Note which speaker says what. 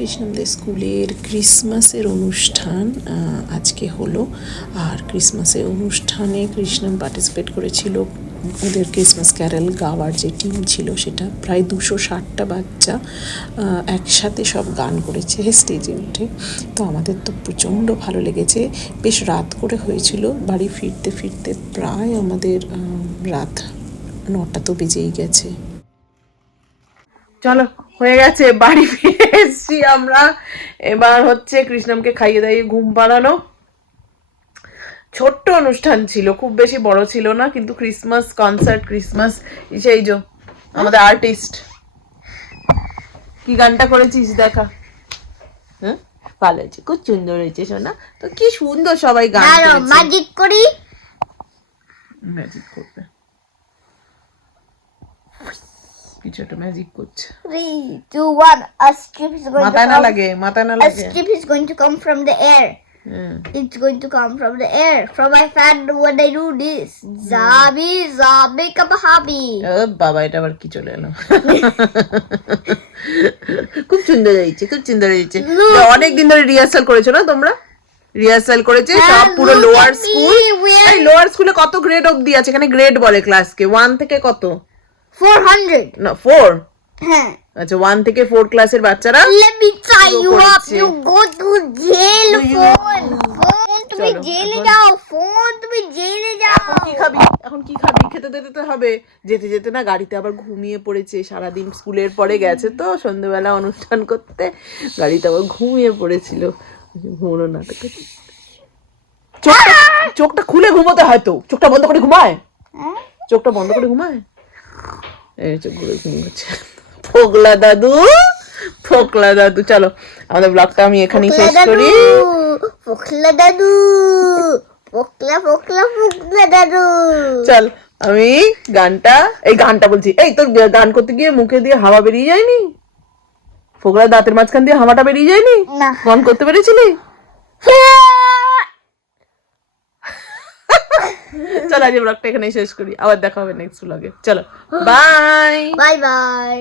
Speaker 1: কৃষ্ণমদের স্কুলের ক্রিসমাসের অনুষ্ঠান আজকে হলো। আর ক্রিসমাসের অনুষ্ঠানে কৃষ্ণম পার্টিসিপেট করেছিল ওদের ক্রিসমাস ক্যারেল গাওয়ার যে টিম ছিল সেটা। প্রায় দুশো ষাটটা বাচ্চা একসাথে সব গান করেছে স্টেজে উঠে তো আমাদের তো প্রচণ্ড ভালো লেগেছে। বেশ রাত করে হয়েছিল, বাড়ি ফিরতে ফিরতে প্রায় আমাদের রাত নটা তো বেজেই গেছে।
Speaker 2: চলো হয়ে গেছে বাড়ি ফিরে এসছি আমরা। এবার হচ্ছে কৃষ্ণমকে খাইয়ে দাইয়ে ঘুম পাড়ানো। ছোট্ট অনুষ্ঠান ছিল খুব বেশি বড় ছিল না কিন্তু ক্রিসমাস কনসার্ট ক্রিসমাস সেই যে আমাদের আর্টিস্ট। কি গানটা করেছিস দেখা? হ্যাঁ? ভালো হয়েছে খুব সুন্দর হয়েছে শোনা তো কি সুন্দর সবাই গান করেছে।
Speaker 3: ম্যাজিক করি।
Speaker 2: ম্যাজিক করবে। কিছু
Speaker 3: is going to come from the air
Speaker 2: it's going to come হাবি চলে এলো? খুব সুন্দর হয়েছে খুব সুন্দর হয়েছে। অনেক দিন ধরে রিহার্সাল করেছ না তোমরা? রিহার্সাল করেছে পুরো লোয়ার স্কুল লোয়ার স্কুলে কত গ্রেড অব্দি আছে? এখানে গ্রেড বলে ক্লাসকে ওয়ান থেকে কত?
Speaker 3: 400
Speaker 2: না ফোর
Speaker 3: হ্যাঁ।
Speaker 2: আচ্ছা ওয়ান থেকে ফোর ক্লাসের বাচ্চারা
Speaker 3: let me tie
Speaker 2: শুরু
Speaker 3: you up.
Speaker 2: করেছে।
Speaker 3: you go to jail phone phone তুমি জেলে
Speaker 2: এখন-
Speaker 3: যাও ফোন তুমি জেলে যাও।
Speaker 2: কি খাবি? এখন কি খাবি? খেতে দিতে হবে। যেতে যেতে না গাড়িতে আবার ঘুমিয়ে পড়েছে। সারাদিন স্কুলের পরে গেছে তো সন্ধ্যেবেলা অনুষ্ঠান করতে। গাড়িতে আবার ঘুমিয়ে পড়েছিল। ঘুমোনো নাটক। চোখটা চোখটা খুলে ঘুমোতে হয় তো। চোখটা বন্ধ করে ঘুমায়?
Speaker 3: হ্যাঁ?
Speaker 2: চোখটা বন্ধ করে ঘুমায়? এই ঘুরে ঘুমাচ্ছে ফোকলা দাদু ফোকলা দাদু চলো আমাদের ব্লগটা আমি এখানেই শেষ করি।
Speaker 3: ফোকলা দাদু ফোকলা ফোকলা ফোকলা দাদু।
Speaker 2: চল আমি গানটা এই গানটা বলছি এই তোর গান করতে গিয়ে মুখে দিয়ে হাওয়া বেরিয়ে যায়নি? ফোকলা দাঁতের মাঝখান দিয়ে হাওয়াটা বেরিয়ে যায়নি? গান করতে পেরেছিলি? চল আজ ব্লগটা এখানেই শেষ করি। আবার দেখা হবে নেক্সট ব্লগে চলো বাই
Speaker 3: বাই বাই